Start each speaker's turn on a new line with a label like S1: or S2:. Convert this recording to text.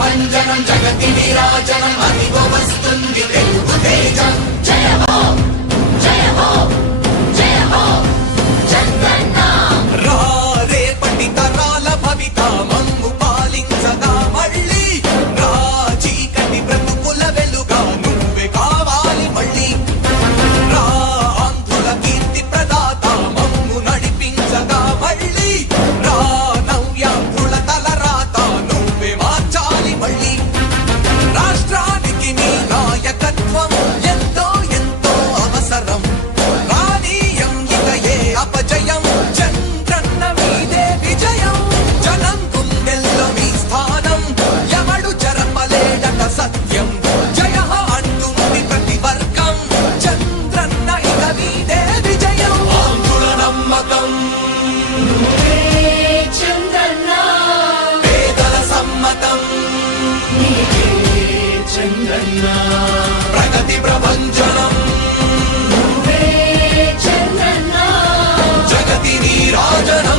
S1: భంజనం
S2: జగతి
S1: విరాజనం అదిగో వస్తుంది తెలుగు తేజం. జయ హో! జయ హో!
S2: ప్రగతి
S1: ప్రపంచనం.
S2: జగతి నీరాజనం